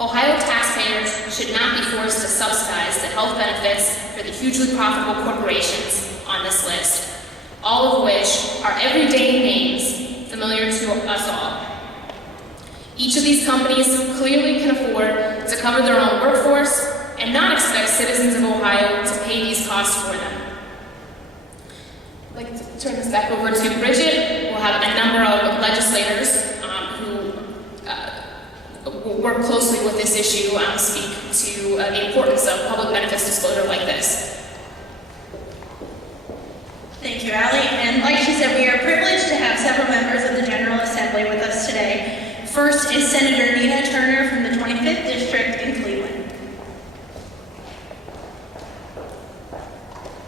Ohio taxpayers should not be forced to subsidize the health benefits for the hugely profitable corporations on this list, all of which are everyday names familiar to us all. Each of these companies clearly can afford to cover their own workforce and not expect citizens of Ohio to pay these costs for them. I'd like to turn this back over to Bridget. We'll have a number of legislators who work closely with this issue speak to the importance of public benefits disclosure like this. Thank you, Allie. And like she said, we are privileged to have several members of the General Assembly with us today. First is Senator Nina Turner from the 25th District in Cleveland.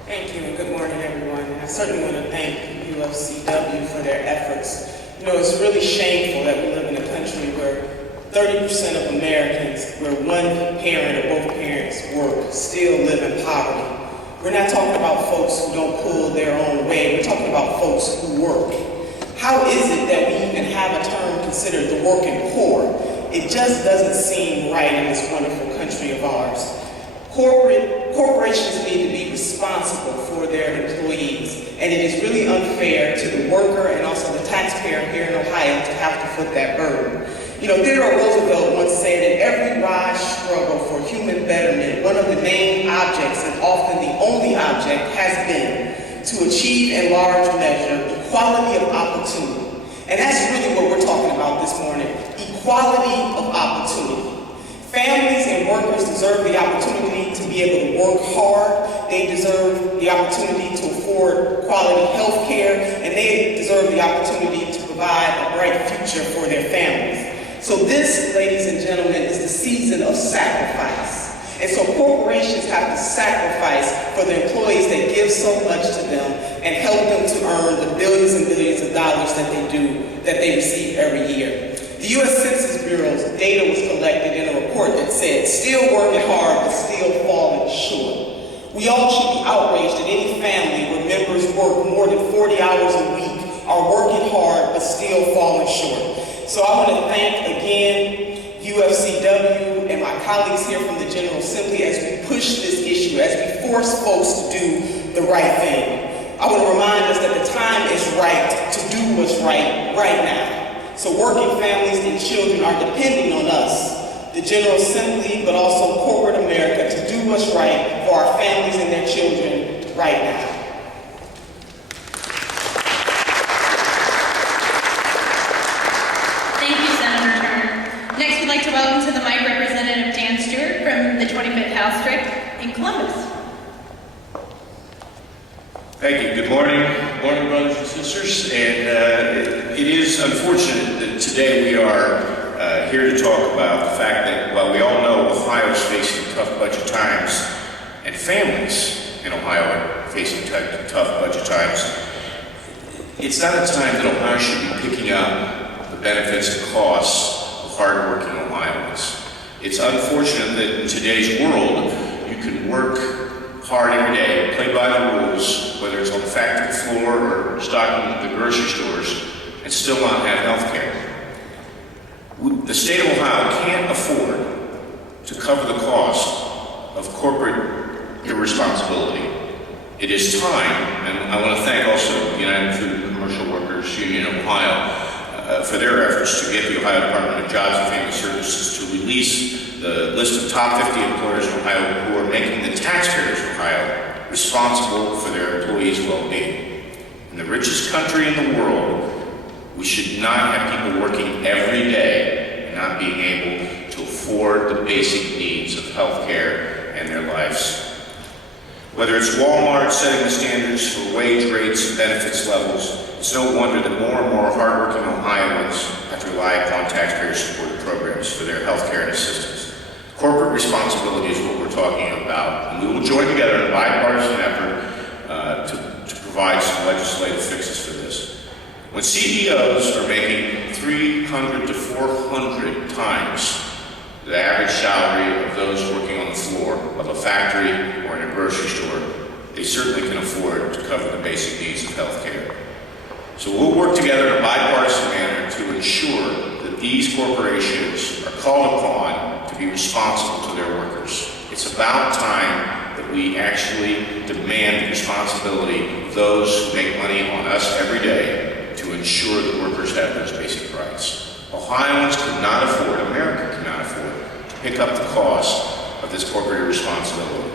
Thank you, and good morning, everyone. And I certainly want to thank UFCW for their efforts. You know, it's really shameful that we live in a country where 30% of Americans, where one parent or both parents work, still live in poverty. We're not talking about folks who don't pull their own weight. We're talking about folks who work. How is it that we even have a term considered the working poor? It just doesn't seem right in this wonderful country of ours. Corporations need to be responsible for their employees, and it is really unfair to the worker and also the taxpayer here in Ohio to have to foot that burden. You know, Theodore Roosevelt once said, in every wise struggle for human betterment, one of the main objects, and often the only object, has been to achieve in large measure equality of opportunity. And that's really what we're talking about this morning, equality of opportunity. Families and workers deserve the opportunity to be able to work hard. They deserve the opportunity to afford quality health care, and they deserve the opportunity to provide a bright future for their families. So this, ladies and gentlemen, is the season of sacrifice. And so corporations have to sacrifice for the employees that give so much to them and help them to earn the billions and billions of dollars that they receive every year. The U.S. Census Bureau's data was collected in a report that said, still working hard, but still falling short. We all should be outraged that any family where members work more than 40 hours a week are working hard, but still falling short. So I want to thank again UFCW and my colleagues here from the General Assembly as we push this issue, as we force folks to do the right thing. I want to remind us that the time is right to do what's right now. So working families and children are depending on us, the General Assembly, but also corporate America, to do what's right for our families and their children right now. Next, we'd like to welcome to the mic Representative Dan Stewart from the 25th House District in Columbus. Thank you. Good morning. Good morning, brothers and sisters. And it is unfortunate that today we are here to talk about the fact that while we all know Ohio is facing tough budget times, and families in Ohio are facing tough budget times, it's not a time that Ohio should be picking up the benefits and costs hardworking Ohioans. It's unfortunate that in today's world, you can work hard every day, play by the rules, whether it's on the factory floor or stocking the grocery stores, and still not have health care. The state of Ohio can't afford to cover the cost of corporate irresponsibility. It is time, and I want to thank also the United Food and Commercial Workers Union of Ohio for their efforts to get the Ohio Department of Jobs and Family Services to release the list of top 50 employers in Ohio who are making the taxpayers of Ohio responsible for their employees' well-being. In the richest country in the world, we should not have people working every day and not being able to afford the basic needs of health care and their lives. Whether it's Wal-mart setting the standards for wage rates and benefits levels, it's no wonder that more and more hardworking Ohioans have to rely upon taxpayer-supported programs for their health care and assistance. Corporate responsibility is what we're talking about, and we will join together in a bipartisan effort to provide some legislative fixes for this. When CEOs are making 300 to 400 times the average salary of those working on the floor of a factory or in a grocery store, they certainly can afford to cover the basic needs of health care. So we'll work together in a bipartisan manner to ensure that these corporations are called upon to be responsible to their workers. It's about time that we actually demand the responsibility of those who make money on us every day to ensure that workers have those basic rights. Ohioans could not afford, America could not afford, to pick up the cost of this corporate irresponsibility.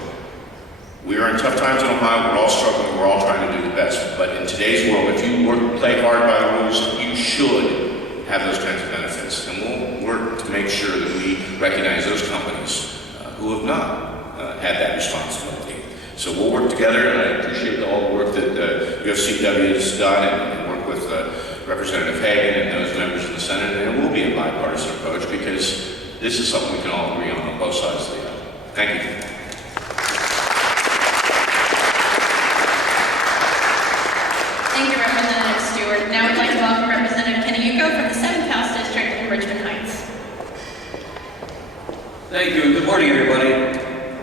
We are in tough times in Ohio, we're all struggling, we're all trying to do the best, but in today's world, if you play hard by the rules, you should have those kinds of benefits, and we'll work to make sure that we recognize those companies who have not had that responsibility. So we'll work together, and I appreciate all the work that UFCW has done, and work with Representative Hagan and those members of the Senate, and it will be a bipartisan approach because this is something we can all agree on both sides of the aisle. Thank you. Thank you, Representative Stewart. Now we'd like to welcome Representative Yuko from the 7th House District in Richmond Heights. Thank you, and good morning, everybody.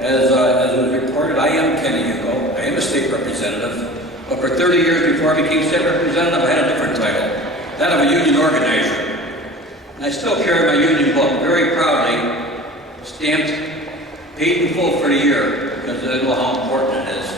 As was reported, I am Yuko. I am a state representative, but for 30 years before I became state representative, I had a different title, that of a union organizer. And I still carry my union book very proudly, stamped, paid in full for the year, because I know how important it is.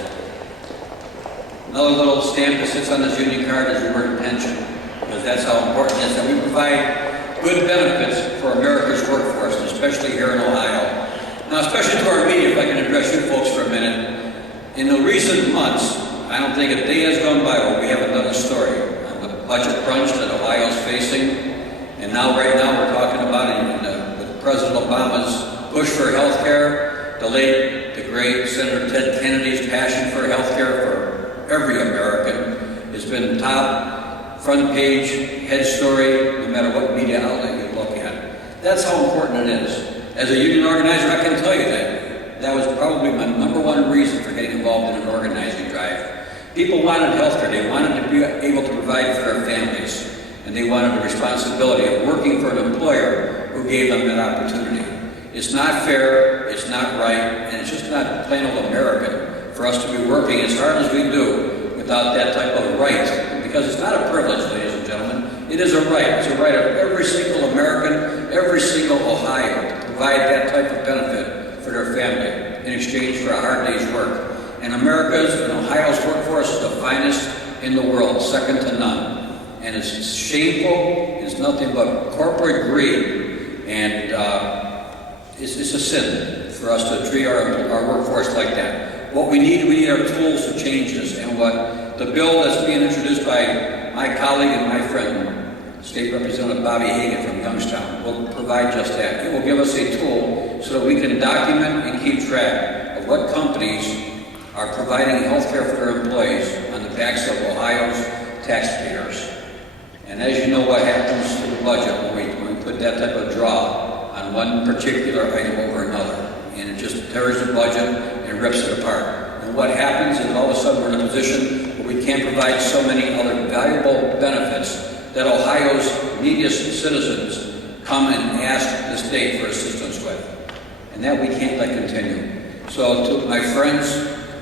Another little stamp that sits on this union card is the word pension, because that's how important it is that we provide good benefits for America's workforce, and especially here in Ohio. Now, especially to our media, if I can address you folks for a minute. In the recent months, I don't think a day has gone by where we haven't done a story on the budget crunch that Ohio is facing. And now, right now, we're talking about with President Obama's push for health care, the late, the great Senator Ted Kennedy's passion for health care for every American. It's been top, front page, head story, no matter what media outlet you look at. That's how important it is. As a union organizer, I can tell you that was probably my #1 reason for getting involved in an organizing drive. People wanted health care. They wanted to be able to provide for their families. And they wanted the responsibility of working for an employer who gave them that opportunity. It's not fair, it's not right, and it's just not plain old American for us to be working as hard as we do without that type of right. Because it's not a privilege, ladies and gentlemen. It is a right. It's a right of every single American, every single Ohio to provide that type of benefit for their family in exchange for a hard day's work. And America's and Ohio's workforce is the finest in the world, second to none. And it's shameful, it's nothing but corporate greed, and it's a sin for us to treat our workforce like that. What we need our tools to change this, and what the bill that's being introduced by my colleague and my friend, State Representative Bobby Hagan from Youngstown, will provide just that. It will give us a tool so that we can document and keep track of what companies are providing health care for their employees on the backs of Ohio's taxpayers. And as you know what happens to the budget when we put that type of draw on one particular item over another. And it just tears the budget and rips it apart. And what happens is all of a sudden we're in a position where we can't provide so many other valuable benefits that Ohio's neediest citizens come and ask the state for assistance with. And that we can't let continue. So to my friends,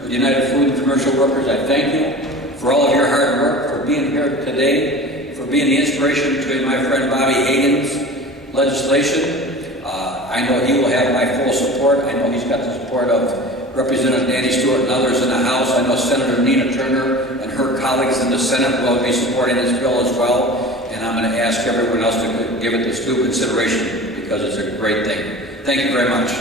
the United Food and Commercial Workers, I thank you for all of your hard work, for being here today, for being the inspiration to my friend Bobby Hagan's legislation. I know he will have my full support. I know he's got the support of Representative Danny Stewart and others in the House. I know Senator Nina Turner and her colleagues in the Senate will be supporting this bill as well. And I'm going to ask everyone else to give it this due consideration because it's a great thing. Thank you very much.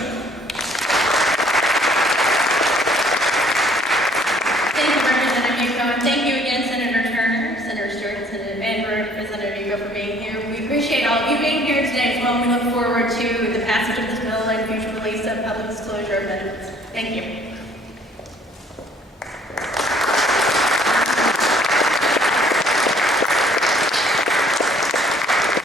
Thank you, Representative Yuko, and thank you again, Senator Turner, Senator Stewart, and Representative Yuko for being here. We appreciate all of you being here today as well. We look forward to the passage of this bill and future release of public disclosure of benefits. Thank you.